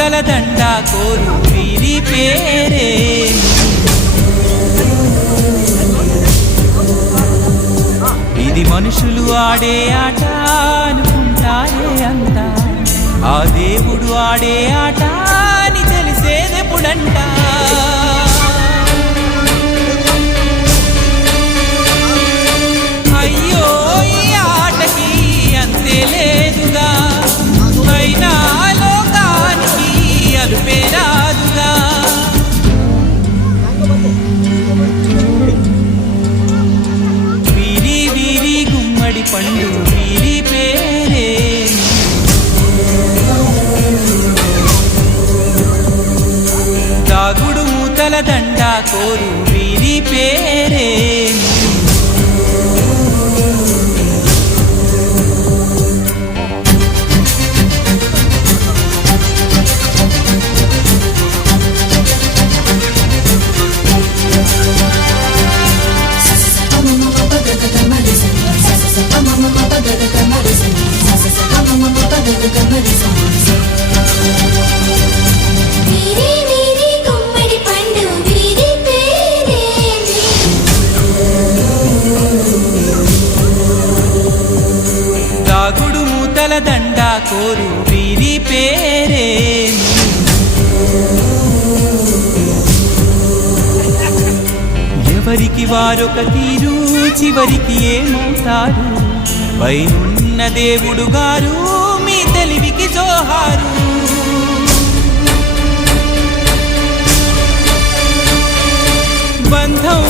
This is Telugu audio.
మూతల దండ కోరు వీరి పేరే. ఇది మనుషులు ఆడే ఆట అనుకుంటారే అంతా, ఆ దేవుడు ఆడే ఆట అని తెలిసేదెప్పుడంట. అయ్యో ఈ ఆటకి అంతే లేదుగా, అయినా లోకానికి అలుపే రాదుగా. వీరి వీరి గుమ్మడి పండు వీరి పేరే. దాగుడు మూతల దండ కోరు వీరి పేరే. దాగుడు మూతల దండ కోరు వీరి పేరే. ఎవరికి వారొక తీరు చివరికి ఏమవుతారు, పైనున్న దేవుడు గారు మీ తెలివికి జోహారు. బంధం